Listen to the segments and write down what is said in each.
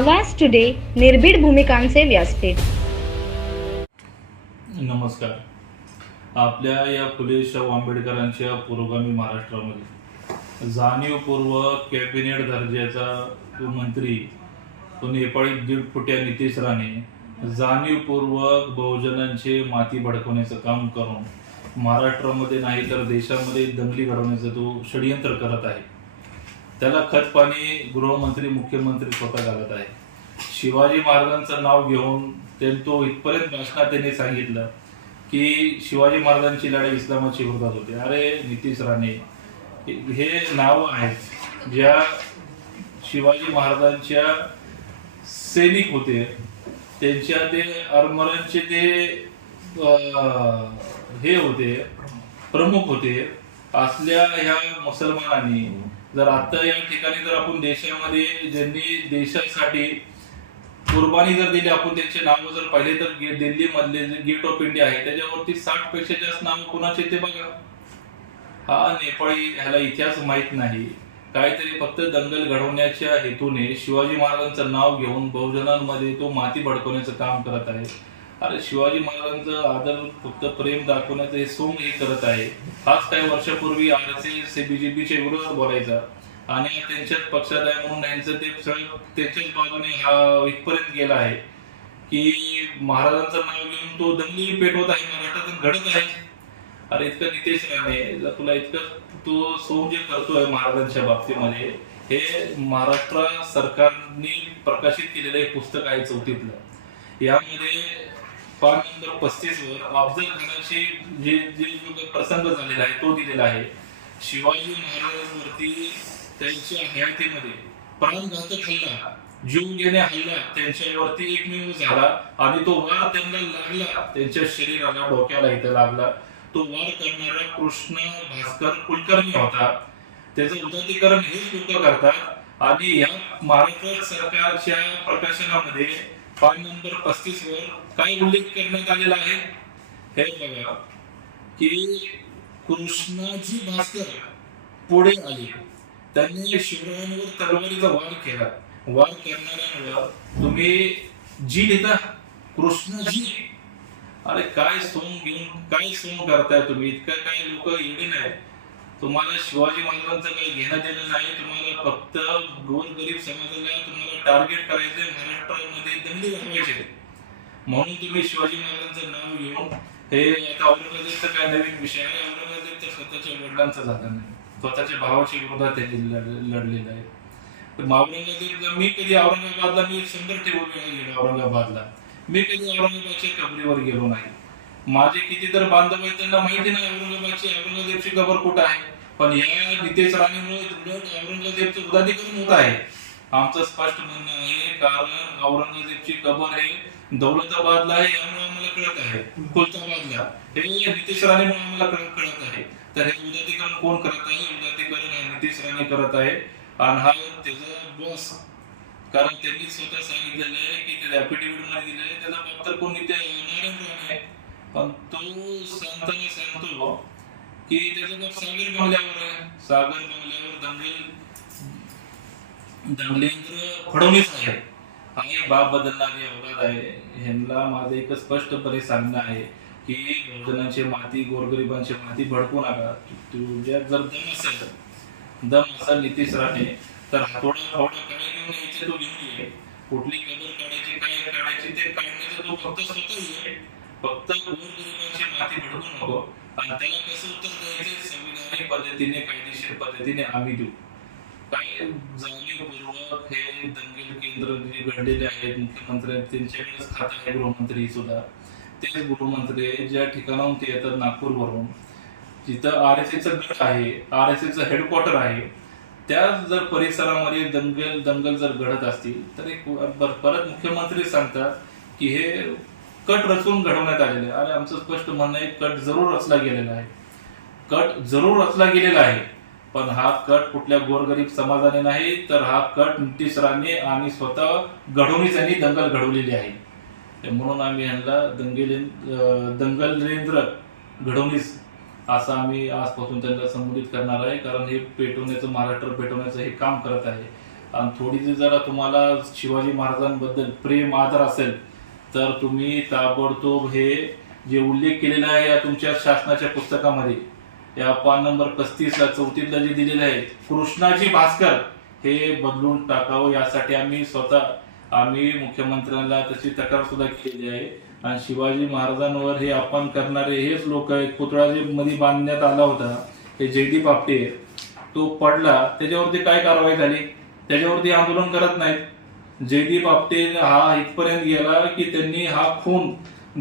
आवाज टुडे निर्भीड भूमिकांचे व्यासपीठ नमस्कार आपल्या या फुले शाहू आंबेडकरांच्या पुरोगामी महाराष्ट्रामध्ये जाणीवपूर्वक कॅबिनेट दर्जाचा मंत्री तो नेपाळी दीड फुट्या नितेश राणे जाणीवपूर्वक बहुजनांचे माती भडकवण्याचं काम करून महाराष्ट्रामध्ये नाही तर देशामध्ये दंगली घडवण्याचं तो षडयंत्र करत आहे त्याला खतपाणी गृहमंत्री मुख्यमंत्री स्वतः घालत आहे शिवाजी महाराजांचं नाव घेऊन ते तो इथपर्यंत भाषणात त्यांनी सांगितलं की शिवाजी महाराजांची लढाई इस्लामाची होतात होती अरे नितीश राणे हे नाव आहेत ज्या शिवाजी महाराजांच्या सैनिक होते त्यांच्या ते अरमरांचे ते हे होते प्रमुख होते असल्या ह्या मुसलमानांनी जर आता या ठिकाणी जर आपण देशामध्ये ज्यांनी देशासाठी कुर्बानी जर दिली आपण त्यांचे नाव जर पाहिले तर दिल्ली मधले जे गेट ऑफ इंडिया आहे त्याच्यावरती साठ पेक्षा जास्त नाव कुणाचे ते बघा हा नेपाळी ह्याला इतिहास माहीत नाही काहीतरी फक्त दंगल घडवण्याच्या हेतूने शिवाजी महाराजांचं नाव घेऊन बहुजनांमध्ये तो माती भडकवण्याचं काम करत आहे अरे शिवाजी महाराजांचं आदर फक्त प्रेम दाखवण्याचं हे सोंग हे करत आहे हाच काही वर्षापूर्वी आर एस एस बीजेपीच्या विरोधात बोलायचा आणि त्यांच्याच पक्षात आहे म्हणून त्यांचं ते सगळं त्याच्याच बाजूने हा इथपर्यंत गेला आहे की महाराजांचं नाव घेऊन तो दंगली पेटवत आहे महाराष्ट्रातून घडत आहे अरे इतकं नितेश राणे जर तुला इतकं तो सोंग जे करतोय महाराजांच्या बाबतीमध्ये हे महाराष्ट्र सरकारने प्रकाशित केलेलं एक पुस्तक आहे चौथीतलं यामध्ये फॉर्म नंबर पस्तीस वर अफजल खानाशी जे जे जो प्रसंग झालेला आहे तो दिलेला आहे शिवाजी महाराजांवरती त्यांच्या हयातीमध्ये प्राणघातक हल्ला जीव घेणे हल्ला त्यांच्यावरती एकमेव झाला आणि तो वार त्यांना लागला त्यांच्या शरीराला डोक्याला इथे लागला तो वार करणारा कृष्ण भास्कर कुलकर्णी होता त्याचं उदातीकरण हेच लोक करतात आणि या महाराष्ट्र सरकारच्या प्रकाशनामध्ये फॉर्म नंबर पस्तीस वर काय उल्लेख करण्यात आलेला आहे हे बघा की कृष्णाजी भास्कर पुढे आले त्यांनी शिवरायांवर तलवारीचा वार केला वार करणाऱ्यांवर तुम्ही जी लिहिता कृष्णाजी अरे काय सोंग घेऊन काय सोंग करताय तुम्ही इतका काही लोक एवढे आहेत तुम्हाला शिवाजी महाराजांचं काही घेणं देणं नाही तुम्हाला दोन गरीब समाजाला तुम्हाला टार्गेट करायचंय महाराष्ट्रामध्ये दंगली घालवायचे म्हणून तुम्ही शिवाजी महाराजांचं नाव घेऊन हे आता औरंगजेबचा काय नवीन विषय आहे तर स्वतःच्या वडिलांचा नाही स्वतःच्या विरोधात त्यांनी लढलेला आहे तर औरंगजेबला मी कधी औरंगाबादला मी शंभर टेबल गेलो औरंगाबादला मी कधी औरंगाबादच्या कबरीवर गेलो नाही माझे किती तर बांधव आहेत त्यांना माहिती नाही औरंगाबादची औरंगजेबची कबर कुठं आहे पण या नितेश राणेमुळे औरंगजेबचं करून होत आहे आमचं स्पष्ट म्हणणं आहे कारण औरंगजेबची कबर हे दौलताबादला आहे यामुळे आम्हाला कळत आहे कोलताबादला हे नितेश राणेमुळे आम्हाला कळत आहे तर हे उदारीकरण कोण करत आहे उदारीकरण नितेश राणे करत आहे आणि हा त्याचा बॉस कारण त्यांनी स्वतः सांगितलेलं आहे की त्याला ऍफिडेव्हिट मध्ये दिलं आहे त्याला कोणी आहे पण तो सांगताना सांगतो की त्याचं नाव सागर बंगल्यावर आहे सागर बंगल्यावर दंगल दंगलेंद्र फडणवीस आहे हा एक बाब बदलणारी अवलाद आहे ह्यांना माझं एक स्पष्टपणे सांगणं आहे की बहुजनांची माती गोरगरिबांची माती भडकू नका तुझ्यात जर दम असेल दम असेल नितीश राणे तर हातोडा फावडा काय घेऊन यायचे तो घेऊन ये कुठली कबर काढायची काय काढायची ते काढण्याचा तो फक्त स्वतः फक्त गोरगरिबांची माती मिळवू नको आणि त्याला कसं उत्तर द्यायचं संविधानिक पद्धतीने कायदेशीर पद्धतीने आम्ही देऊ काही जाणीवपूर्वक हे दंगल केंद्र जे घडलेले आहेत मुख्यमंत्री त्यांच्याकडेच खात आहे गृहमंत्री सुद्धा तेच गृहमंत्री ज्या ठिकाणाहून ते येतात नागपूरवरून जिथं आर एस गट आहे आर एस एचं हेडक्वार्टर आहे त्या जर परिसरामध्ये दंगल दंगल जर घडत असतील तर एक परत मुख्यमंत्री सांगतात की हे कट रचून घडवण्यात आलेले आणि आमचं स्पष्ट म्हणणं आहे कट जरूर रचला गेलेला आहे कट जरूर रचला गेलेला आहे पण हा कट कुठल्या गोरगरीब समाजाने नाही तर हा कट नितीशरांनी आणि स्वतः यांनी दंगल घडवलेली आहे म्हणून आम्ही यांना दंगेले दंगलेंद्र घडवणीस असं आम्ही आजपासून त्यांना संबोधित करणार आहे कारण हे पेटवण्याचं महाराष्ट्र पेटवण्याचं हे काम करत आहे आणि थोडी जरा तुम्हाला शिवाजी महाराजांबद्दल प्रेम आदर असेल तर तुम्ही ताबडतोब हे जे उल्लेख केलेला आहे या तुमच्या शासनाच्या पुस्तकामध्ये या पान नंबर पस्तीसला ला जे दिलेले आहे कृष्णाजी भास्कर हे बदलून टाकावं यासाठी आम्ही स्वतः आम्ही मुख्यमंत्र्यांना तशी तक्रार सुद्धा केली आहे आणि शिवाजी महाराजांवर हे अपमान करणारे हेच लोक आहेत पुतळा जे मध्ये बांधण्यात आला होता हे जयदीप आपटे तो पडला त्याच्यावरती काय कारवाई झाली त्याच्यावरती आंदोलन करत नाहीत जयदीप आपटे हा इथपर्यंत गेला की त्यांनी हा खून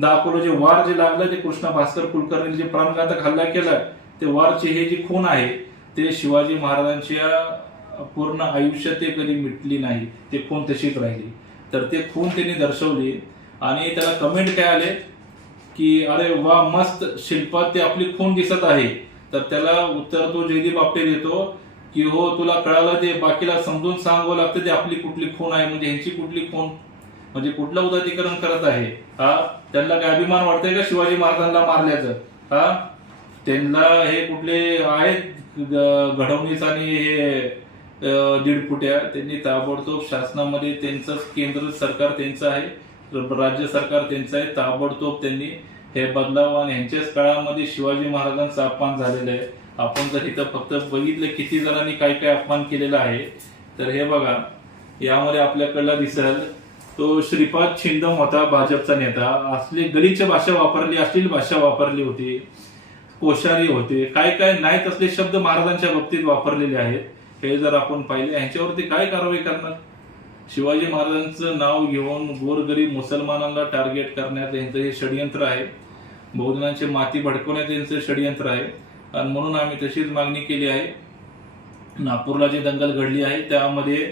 दाखवलं जे वार जे लागलं ते कृष्ण भास्कर कुलकर्णी जे प्राणघातक हल्ला केला ते वारचे हे जे खून आहे ते शिवाजी महाराजांच्या पूर्ण आयुष्य ते कधी मिटली नाही ते खून तशीच राहिली तर ते खून त्यांनी दर्शवले आणि त्याला कमेंट काय आले की अरे वा मस्त शिल्पात ते आपली खून दिसत आहे तर त्याला उत्तर तो जयदीप आपटे देतो की हो तुला कळालं ते बाकीला समजून सांगावं लागतं ते आपली कुठली खून आहे म्हणजे यांची कुठली खून म्हणजे कुठलं उदाधिकरण करत आहे हा त्यांना काय अभिमान वाटतंय का शिवाजी महाराजांना मारल्याचं हा त्यांना हे कुठले आहेत घडवणीच आणि हे दीडपुट्या त्यांनी ताबडतोब शासनामध्ये त्यांचं केंद्र सरकार त्यांचं आहे राज्य सरकार त्यांचं आहे ताबडतोब त्यांनी हे बदलाव आणि ह्यांच्याच काळामध्ये शिवाजी महाराजांचं अपमान झालेलं आहे आपण जर इथं फक्त बघितलं किती जणांनी काय काय अपमान केलेला आहे तर हे बघा यामध्ये आपल्याकडला दिसल तो श्रीपाद छिंदम होता भाजपचा नेता असली गलिच्छ भाषा वापरली अश्लील भाषा वापरली होती कोशारी होते काय काय नाही तसले शब्द महाराजांच्या बाबतीत वापरलेले आहेत हे जर आपण पाहिले यांच्यावरती काय कारवाई करणार शिवाजी महाराजांचं नाव घेऊन गोरगरीब मुसलमानांना टार्गेट करण्यात यांचं हे षडयंत्र आहे बहुजनांचे माती भडकवण्यात यांचं षडयंत्र आहे आणि म्हणून आम्ही तशीच मागणी केली आहे नागपूरला जी दंगल घडली आहे त्यामध्ये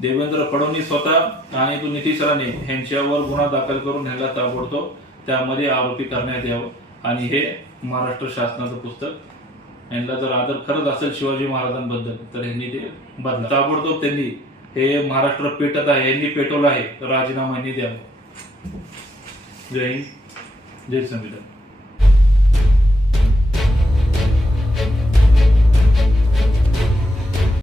देवेंद्र फडणवीस स्वतः आणि तो नितीश राणे यांच्यावर गुन्हा दाखल करून ह्याला ताबडतो त्यामध्ये आरोपी करण्यात यावं आणि हे महाराष्ट्र शासनाचं पुस्तक यांना जर आदर खरंच असेल शिवाजी महाराजांबद्दल तर यांनी ते बदला ताबडतोब त्यांनी हे महाराष्ट्र पेटत आहे यांनी पेटवलं आहे राजीनामा यांनी द्यावा जय हिंद जय संविधान